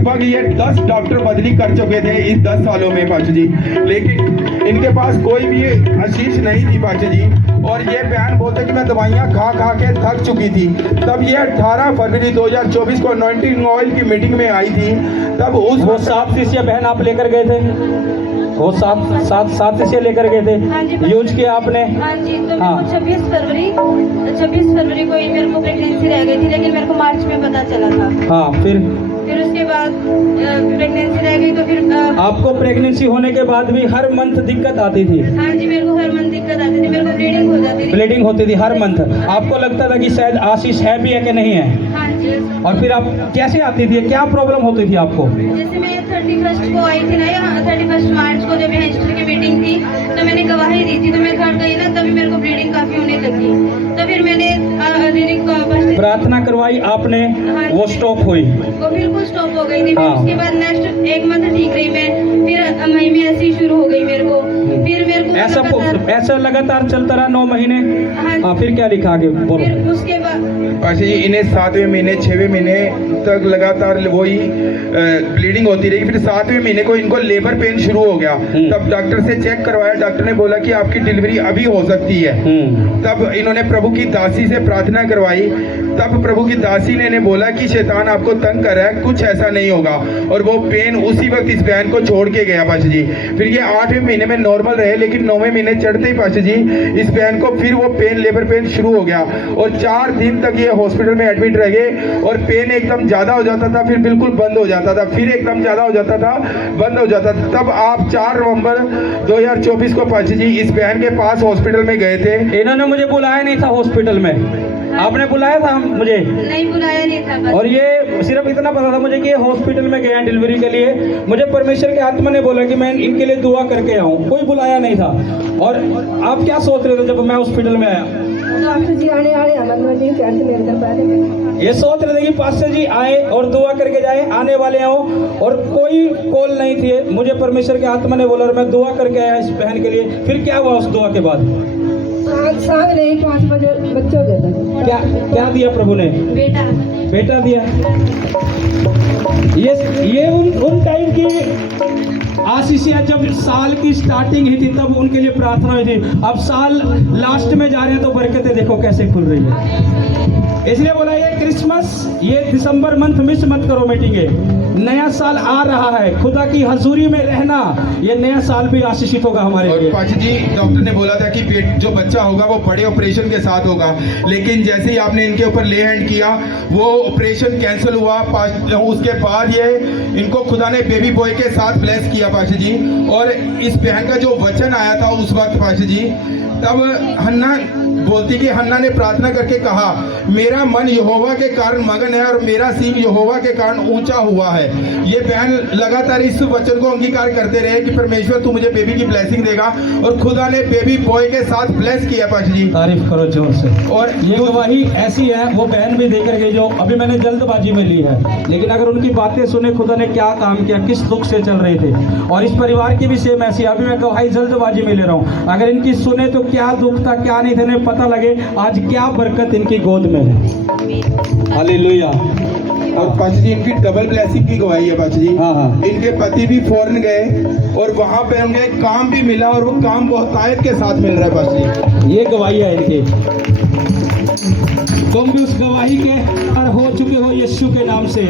लगभग ये 10 डॉक्टर बदली कर चुके थे इस 10 सालों में पाशा जी, लेकिन इनके पास कोई भी आशीष नहीं थी पाशा जी। और ये बयान बोलते कि मैं दवाइयाँ खा खा के थक चुकी थी। तब ये 18 फरवरी 2024 को अनॉइंटिंग ऑयल की मीटिंग में आई थी। तब उस वो 7 शीशियाँ बहन आप लेकर गए थे, वो सात शीशियाँ लेकर गए थे। हाँ जी, यूज किया आपने? हाँ जी, तो मेरे को 26 फरवरी को ही मेरे को प्रेगनेंसी रह गई थी, लेकिन मेरे को मार्च में पता चला था। हाँ, फिर उसके बाद प्रेगनेंसी रह गई, तो फिर आपको प्रेगनेंसी होने के बाद भी हर मंथ दिक्कत आती थी? हाँ जी, मेरे को हर मंथ दिक्कत आती थी, मेरे को ब्लीडिंग हो जाती थी। ब्लीडिंग होती थी हर मंथ। आपको लगता था कि शायद आशीष है भी है कि नहीं है? हाँ जी। और फिर आप कैसे आती थी, क्या प्रॉब्लम होती थी आपको? जैसे मैं 31 को आई थी ना, यहाँ 31 मार्च को जब यहाँ हिस्ट्री की मीटिंग थी, तो मैंने गवाही दी थी, तो मैं घर गई ना, तभी मेरे को ब्लीडिंग काफी होने लगी। तो फिर मैंने प्रार्थना करवाई आपने, वो स्टॉप हुई? वो बिल्कुल स्टॉप हो गई थी। हाँ। उसके बाद नेक्स्ट 1 मंथ ठीक रही मैं, फिर मई में ऐसी शुरू हो गई मेरे को। फिर मेरे को ऐसा लगातार चलता रहा 9 महीने। हाँ, फिर क्या लिखा आगे बोलो? फिर उसके बाद पाशा जी इन्हें 7वें महीने 6वें महीने तक लगातार वही ब्लीडिंग होती रही। फिर 7वें महीने को इनको लेबर पेन शुरू हो गया। तब डॉक्टर से चेक करवाया, डॉक्टर ने बोला कि आपकी डिलीवरी अभी हो सकती है। तब इन्होंने प्रभु की दासी से प्रार्थना करवाई। तब प्रभु की दासी ने बोला कि शैतान आपको तंग कर रहा है, कुछ ऐसा नहीं होगा। और वो पेन उसी वक्त इस बहन को छोड़ के गया पाशा जी। फिर ये 8वें महीने में नॉर्मल रहे, लेकिन 9वें महीने चढ़ते ही पाशा जी इस बहन को फिर वो पेन, लेबर पेन शुरू हो गया। और 4 दिन तक ये हॉस्पिटल में एडमिट रह गए। और पेन एकदम ज्यादा हो जाता था, फिर बिल्कुल बंद हो जाता था, फिर एकदम ज्यादा हो जाता था, बंद हो जाता था। तब आप 4 नवंबर 2024 को पाशा जी इस बहन के पास हॉस्पिटल में गए थे। इन्होंने मुझे बुलाया नहीं था हॉस्पिटल में? आपने बुलाया था मुझे? नहीं बुलाया नहीं था बस। और ये सिर्फ इतना पता था मुझे कि ये हॉस्पिटल में गए हैं डिलीवरी के लिए। मुझे परमेश्वर के आत्मा ने बोला कि मैं इनके लिए दुआ करके आऊँ, कोई बुलाया नहीं था। और आप क्या सोच रहे थे जब मैं हॉस्पिटल में आया? डॉक्टर जी आने वाले ये सोच रहे थे कि पास्टर जी आए और दुआ करके जाए, आने वाले हो, और कोई कॉल नहीं थी। मुझे परमेश्वर के आत्मा ने बोला और मैं दुआ करके आया इस बहन के लिए। फिर क्या हुआ उस दुआ के बाद? 5 बजे बच्चों के क्या दिया प्रभु ने? बेटा दिया। ये उन टाइम की आशीषिया जब साल की स्टार्टिंग ही थी, तब उनके लिए प्रार्थना हुई थी। अब साल लास्ट में जा रहे हैं तो बरकतें देखो कैसे खुल रही है। इसलिए बोला ये क्रिसमस, ये दिसंबर मंथ मिस मत करो मीटिंग। नया साल आ रहा है, खुदा की हजूरी में रहना, ये नया साल भी आशीषित होगा हमारे लिए। पाशा जी डॉक्टर ने बोला था कि जो बच्चा होगा वो बड़े ऑपरेशन के साथ होगा, लेकिन जैसे ही आपने इनके ऊपर ले हैंड किया वो ऑपरेशन कैंसिल हुआ। उसके बाद ये इनको खुदा ने बेबी बॉय के साथ ब्लेस किया पाशा जी। और इस बहन का जो वचन आया था उस वक्त पाशा जी, तब हन्ना बोलती कि हन्ना ने प्रार्थना करके कहा, मेरा मन यहोवा के कारण मगन है और मेरा सींग यहोवा के कारण ऊंचा हुआ है। ये बहन लगातार इस वचन को अंगीकार करते रहे कि परमेश्वर तू मुझे बेबी की ब्लेसिंग देगा, और खुदा ने बेबी बॉय के साथ ब्लेस किया पाशा जी। तारीफ करो जोर से। और ये गवाही ऐसी है, वो बहन भी देकर गई जो अभी मैंने जल्दबाजी में ली है, लेकिन अगर उनकी बातें सुने खुदा ने क्या काम किया, किस दुख से चल रहे थे। और इस परिवार की भी सेम ऐसी, अभी मैं गवाही जल्दबाजी में ले रहा हूँ। अगर इनकी सुने तो क्या दुख था क्या नहीं था, इन्हें पता लगे आज क्या बरकत इनकी गोद में है। हालेलुया। और पाशा जी इनकी डबल ब्लेसिंग की गवाही है पाशा जी। हाँ। इनके पति भी फॉरेन गए और वहां पे उन्हें काम भी मिला, और वो काम बहुत तायत के साथ मिल रहा है पाशा जी। ये गवाही है इनकी। तुम भी उस गवाही के हो चुके हो यीशु के नाम से।